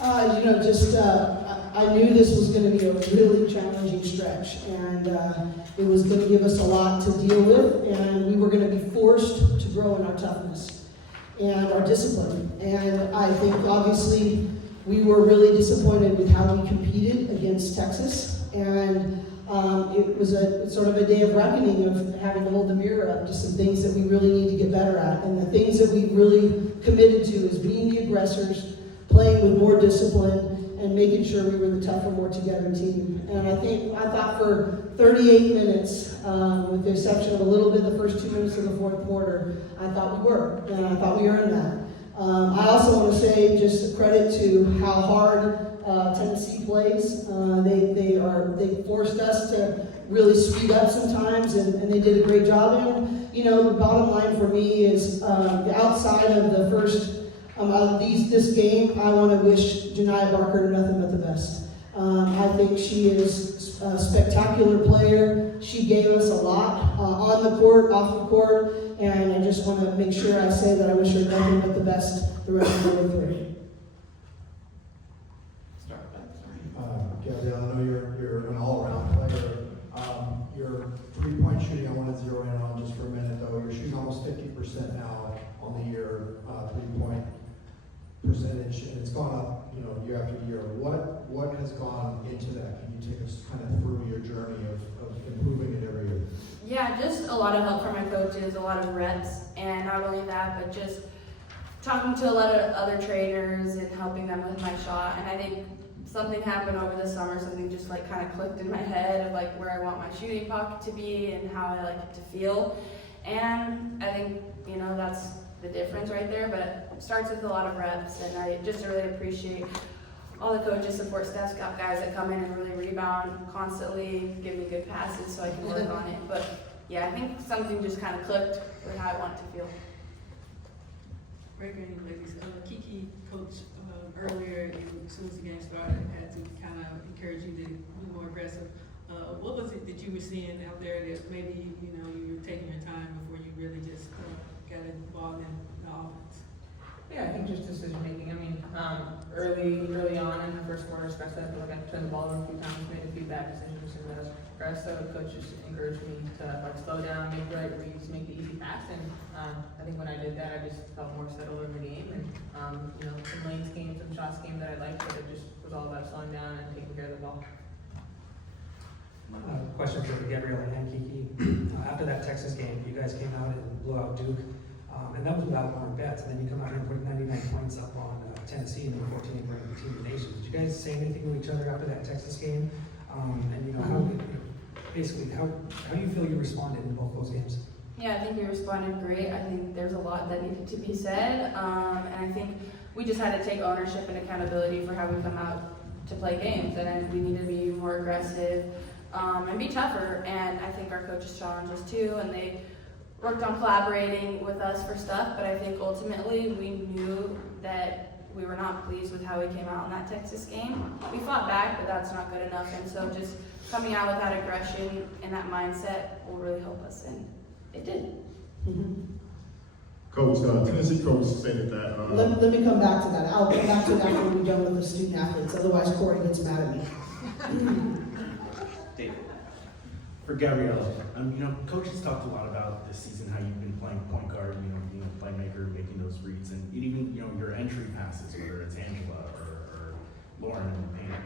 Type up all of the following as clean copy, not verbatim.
I knew this was going to be a really challenging stretch, and it was going to give us a lot to deal with, and we were going to be forced to grow in our toughness and our discipline. And I think, obviously, we were really disappointed with how we competed against Texas, and it was a sort of a day of reckoning of having to hold the mirror up to some things that we really need to get better at. And the things that we really committed to is being the aggressors, playing with more discipline, and making sure we were the tougher, more together team. And I thought for 38 minutes, with the exception of a little bit the first 2 minutes of the fourth quarter, I thought we were, and I thought we earned that. I also want to say just a credit to how hard Tennessee plays. They forced us to really speed up sometimes, and they did a great job. And the bottom line for me is outside of the first this game, I want to wish Janiah Barker nothing but the best. I think she is a spectacular player. She gave us a lot on the court, off the court, and I just want to make sure I say that I wish her nothing but the best the rest of the way through. Gabriela, I know you're an all-around player. Your three-point shooting, I want to zero in on just for a minute, though. You're shooting almost 50% now on the year, three-point percentage, and it's gone up, year after year. What has gone into that? Can you take us kind of through your journey of improving it every year? Yeah, just a lot of help from my coaches, a lot of reps, and not only that, but just talking to a lot of other trainers and helping them with my shot. And I think something happened over the summer, something just kind of clicked in my head of where I want my shooting pocket to be and how I like it to feel. And I think, that's the difference right there, but it starts with a lot of reps, and I just really appreciate all the coaches, support staff, scout guys that come in and really rebound constantly, give me good passes so I can work on it. But yeah, I think something just kind of clicked with how I want it to feel. Great game, ladies. Kiki, coach, earlier, as soon as the game started, had to kind of encourage you to be more aggressive. What was it that you were seeing out there that maybe you were taking your time before you really just got involved in the offense? Yeah, I think just decision making. I mean, early on in the first quarter, especially, I feel like I turned the ball over a few times, made a few bad decisions, and the rest of the coach just encouraged me to slow down, make the right reads, make the easy pass. And I think when I did that, I just felt more settled in the game. And some lanes came, some shots came that I liked, but it just was all about slowing down and taking care of the ball. Question for Gabriela and Kiki. After that Texas game, you guys came out and blew out Duke, and that was without Warren Betts. And then you come out here and put 99 points up on Tennessee, and then 14 ranked team of the nation. Did you guys say anything to each other after that Texas game? And how do you feel you responded in both those games? Yeah, I think we responded great. I think there's a lot that needed to be said, and I think we just had to take ownership and accountability for how we come out to play games, and we needed to be more aggressive and be tougher. And I think our coaches challenged us too, and they worked on collaborating with us for stuff. But I think ultimately we knew that we were not pleased with how we came out in that Texas game. We fought back, but that's not good enough. And so just coming out with that aggression and that mindset will really help us, and it did. Coach, Tennessee coach stated that. Let me come back to that. I'll come back to that when we're done with the student athletes. Otherwise, Corey gets mad at me. David, for Gabriela, coaches talked a lot about this season how you've been playing point guard, being a playmaker, making those reads, and even your entry passes, whether it's Angela or Lauren in the paint.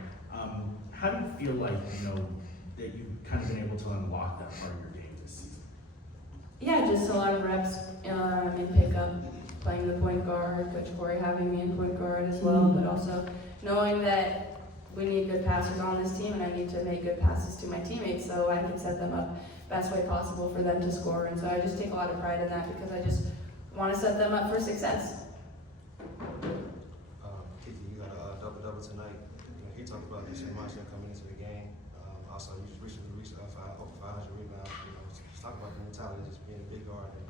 How do you feel like that you've kind of been able to unlock that part of your game this season? Yeah, just a lot of reps in pickup, playing the point guard, Coach Corey having me in point guard as well, but also knowing that we need good passers on this team, and I need to make good passes to my teammates so I can set them up best way possible for them to score. And so I just take a lot of pride in that because I just want to set them up for success. Kiki, you got a double-double tonight. He talked about this mindset coming into the game. Also, you just recently reached over 500 rebounds. Just talk about the mentality of just being a big guard and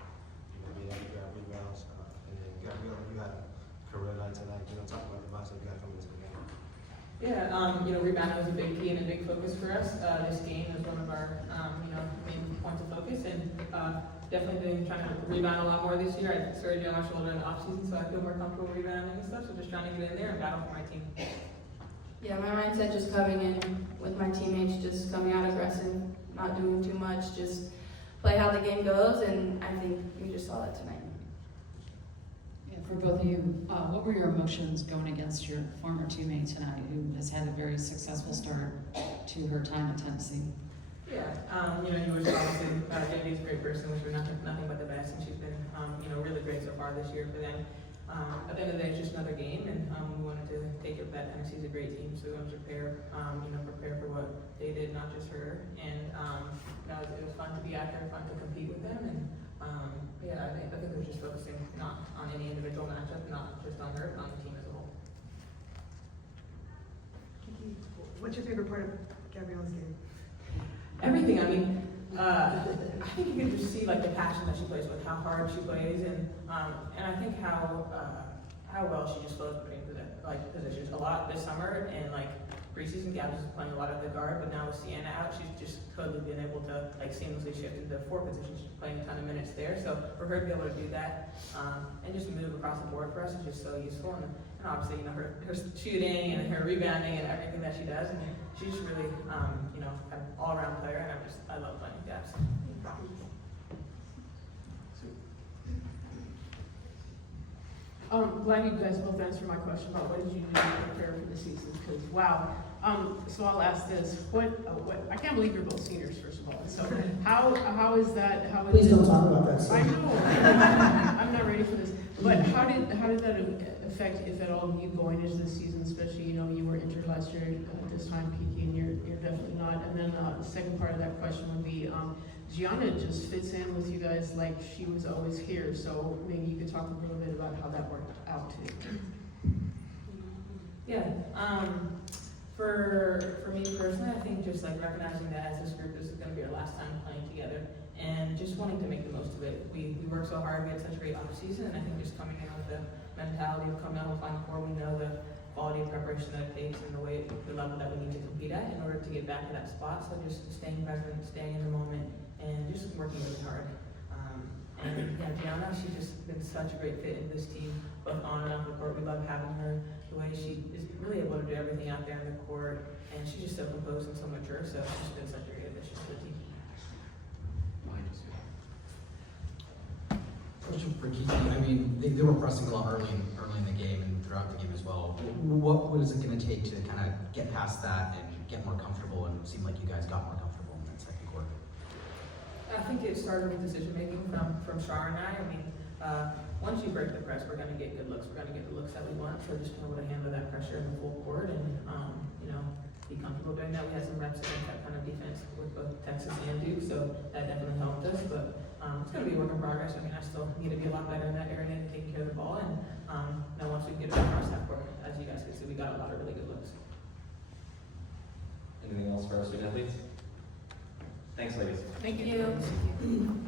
being able to grab rebounds. And then Gabriela, you had a career night tonight. Talk about the mindset you got coming into the game. Yeah, rebounding was a big key and a big focus for us. This game was one of our, main points of focus, and definitely been trying to rebound a lot more this year. I started doing my shoulder in the off season, so I feel more comfortable rebounding and stuff. So just trying to get in there and battle for my team. Yeah, my mindset just coming in with my teammates, just coming out aggressive, not doing too much, just play how the game goes, and I think we just saw that tonight. Yeah, for both of you, what were your emotions going against your former teammate tonight, who has had a very successful start to her time at Tennessee? Yeah, you wish obviously, Jamie's a great person, wish her nothing but the best, and she's been, really great so far this year for them. At the end of the day, it's just another game, and we wanted to take it that Tennessee's a great team, so we wanted to prepare for what they did, not just her. And it was fun to be out there, fun to compete with them, and I think we're just focusing not on any individual matchup, not just on her, but on the team as a whole. Kiki, what's your favorite part of Gabriela's game? Everything. I mean, I think you can just see like the passion that she plays with, how hard she plays, and I think how well she just flows between positions. A lot this summer and like preseason, Gabs is playing a lot of the guard, but now with Sienna out, she's just totally been able to like seamlessly shift into 4 positions. She's playing a ton of minutes there, so for her to be able to do that and just move across the board for us is just so useful. And obviously, her shooting and her rebounding and everything that she does, and she's just really an all-around player, and I love playing with Gabs. Glad you guys both answered my question about what did you do to prepare for the season, because wow. So I'll ask this, what, I can't believe you're both seniors, first of all, so how is that, Please don't talk about that. I Sir. know, I'm not ready for this, but how did that affect, if at all, you going into the season, especially, you were injured last year at this time, Kiki, and you're definitely not, and then the second part of that question would be, Gianna just fits in with you guys like she was always here, so maybe you could talk a little bit about how that worked out too. Yeah. For me personally, I think just like recognizing that as this group, this is going to be our last time playing together, and just wanting to make the most of it. We worked so hard, we had such a great off season, and I think just coming in with the mentality of coming out with Final Four, we know the quality of preparation that it takes and the level that we need to compete at in order to get back to that spot. So just staying present, staying in the moment, and just working really hard. Gianna, she's just been such a great fit in this team, both on and off the court. We love having her. The way she is really able to do everything out there in the court, and she's just so composed and so mature. So she's been such a great addition to the team. Question for Kiki. I mean, they were pressing a lot early in the game and throughout the game as well. What is it going to take to kind of get past that and get more comfortable? And it seemed like you guys got more comfortable in that second quarter. I think it started with decision making from Shar and I. I mean, once you break the press, we're going to get good looks. We're going to get the looks that we want. So just being able to handle that pressure in the full court and be comfortable doing that. We had some reps against that kind of defense with both Texas and Duke, so that definitely helped us. But it's going to be a work in progress. I mean, I still need to be a lot better in that area and taking care of the ball. And now once we get it across that court, as you guys can see, we got a lot of really good looks. Anything else for our student athletes? Thanks, ladies. Thank you. Thank you.